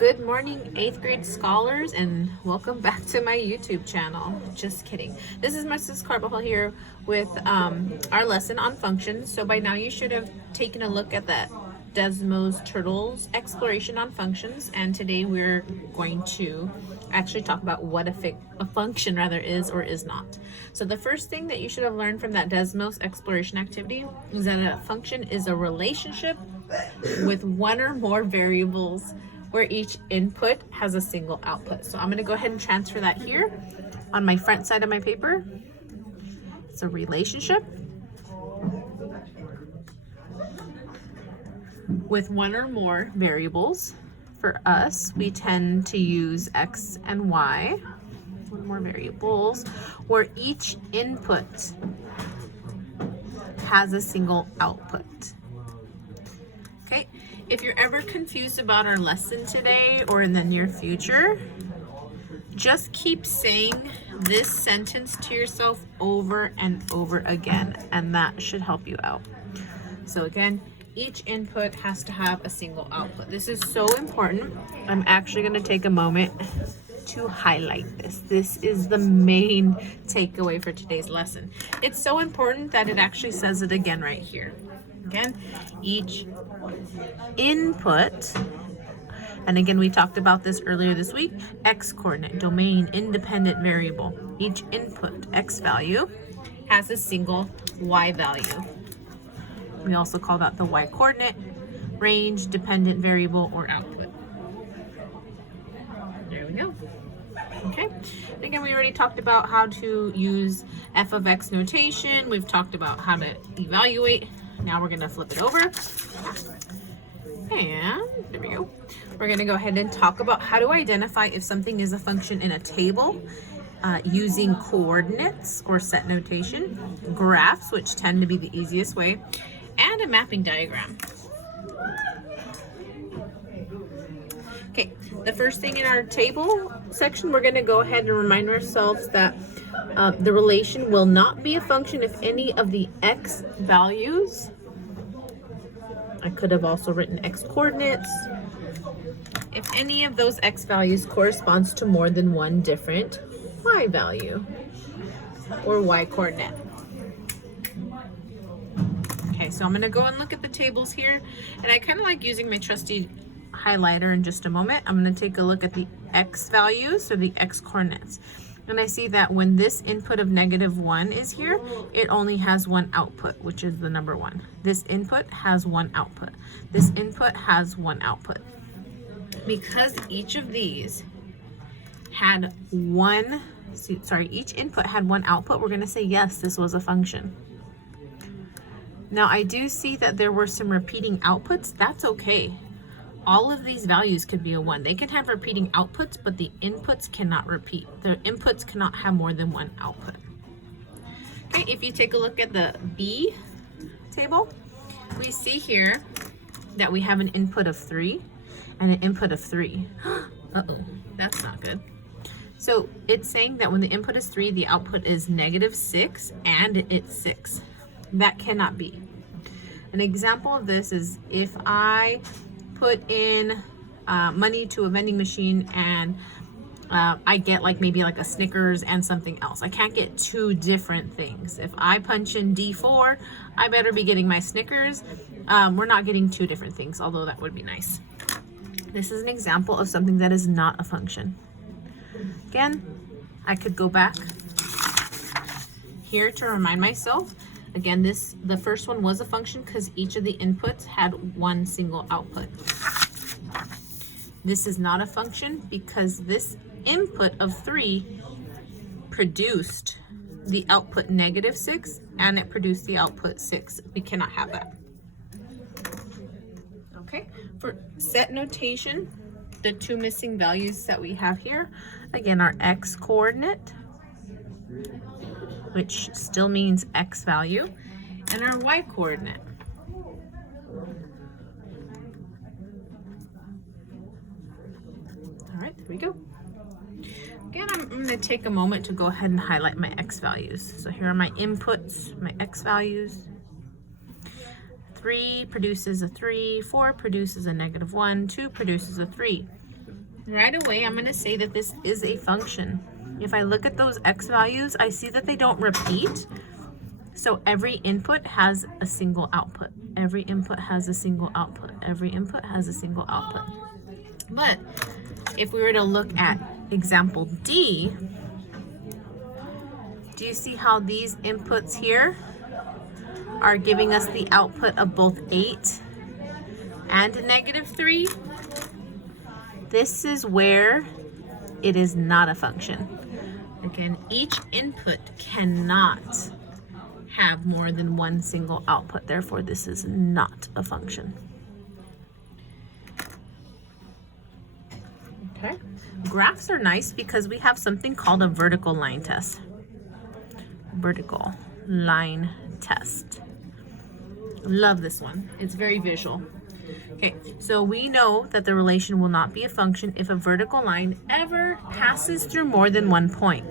Good morning, 8th grade scholars, and welcome back to my YouTube channel. Just kidding. This is Mrs. Carbajal here with our lesson on functions. So by now you should have taken a look at that Desmos Turtles exploration on functions, and today we're going to actually talk about what a function is or is not. So the first thing that you should have learned from that Desmos exploration activity is that a function is a relationship with one or more variables where each input has a single output. So I'm going to go ahead and transfer that here on my front side of my paper. It's a relationship with one or more variables. For us, we tend to use X and Y, one more variables, where each input has a single output. Okay, if you're ever confused about our lesson today or in the near future, just keep saying this sentence to yourself over and over again, and that should help you out. So again, each input has to have a single output. This is so important. I'm actually going to take a moment to highlight this. This is the main takeaway for today's lesson. It's so important that it actually says it again right here. Again, each input, and again we talked about this earlier this week, X coordinate, domain, independent variable. Each input, X value, has a single Y value. We also call that the Y coordinate, range, dependent variable, or output. There we go. Okay, again, we already talked about how to use f of x notation. We've talked about how to evaluate. Now we're going to flip it over. And there we go. We're going to go ahead and talk about how to identify if something is a function in a table using coordinates or set notation, graphs, which tend to be the easiest way, and a mapping diagram. Okay, the first thing in our table section, we're going to go ahead and remind ourselves that the relation will not be a function if any of the x values, I could have also written x coordinates, if any of those x values corresponds to more than one different y value or y coordinate. Okay, so I'm going to go and look at the tables here, and I kind of like using my trusty highlighter in just a moment. I'm going to take a look at the x values or the x coordinates. And I see that when this input of -1 is here, it only has one output, which is the number 1. This input has one output. This input has one output. Because each of these had each input had one output, we're going to say, yes, this was a function. Now, I do see that there were some repeating outputs. That's okay. All of these values could be a 1. They can have repeating outputs, but the inputs cannot repeat. The inputs cannot have more than one output. Okay, if you take a look at the B table, we see here that we have an input of 3 and an input of 3. Uh-oh, that's not good. So it's saying that when the input is 3, the output is -6 and it's 6. That cannot be. An example of this is if I put in money to a vending machine and I get maybe a Snickers and something else. I can't get two different things. If I punch in D4, I better be getting my Snickers. We're not getting two different things, although that would be nice. This is an example of something that is not a function. Again, I could go back here to remind myself. Again, the first one was a function because each of the inputs had one single output. This is not a function because this input of 3 produced the output -6 and it produced the output 6. We cannot have that. Okay, for set notation, the two missing values that we have here, again, our x coordinate, which still means x value, and our y coordinate. All right, there we go. Again, I'm going to take a moment to go ahead and highlight my x values. So here are my inputs, my x values. 3 produces a 3, 4 produces a -1, 2 produces a 3. right away, I'm going to say that this is a function. If I look at those x values, I see that they don't repeat. So every input has a single output. Every input has a single output. Every input has a single output. But if we were to look at example D, do you see how these inputs here are giving us the output of both 8 and -3? This is where it is not a function. Again, each input cannot have more than one single output. Therefore, this is not a function. Okay. Graphs are nice because we have something called a vertical line test. Vertical line test. Love this one. It's very visual. Okay, so we know that the relation will not be a function if a vertical line ever passes through more than one point.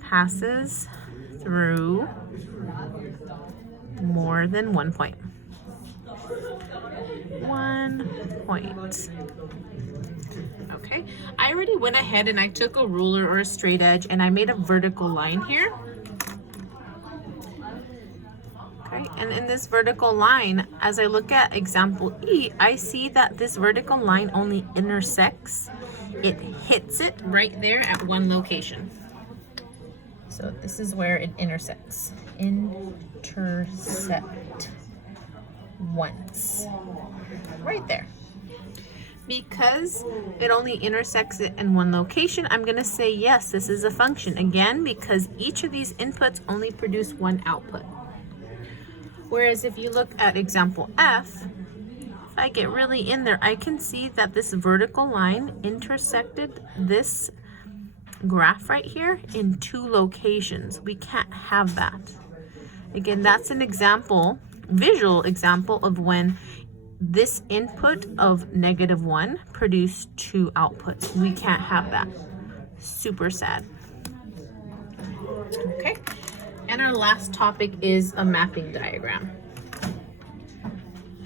Passes through more than 1 point. 1 point. Okay, I already went ahead and I took a ruler or a straight edge and I made a vertical line here. Okay, and in this vertical line, as I look at example E, I see that this vertical line only intersects. It hits it right there at one location. So this is where it intersects. Intersect once. Right there. Because it only intersects it in one location, I'm going to say yes, this is a function. Again, because each of these inputs only produce one output. Whereas if you look at example F, if I get really in there, I can see that this vertical line intersected this graph right here in 2 locations. We can't have that. Again, that's an example, visual example of when this input of -1 produced 2 outputs. We can't have that. Super sad. Okay, and our last topic is a mapping diagram.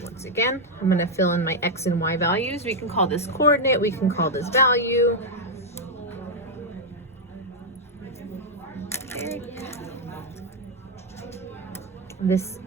Once again, I'm going to fill in my x and y values. We can call this coordinate, we can call this value. Okay. This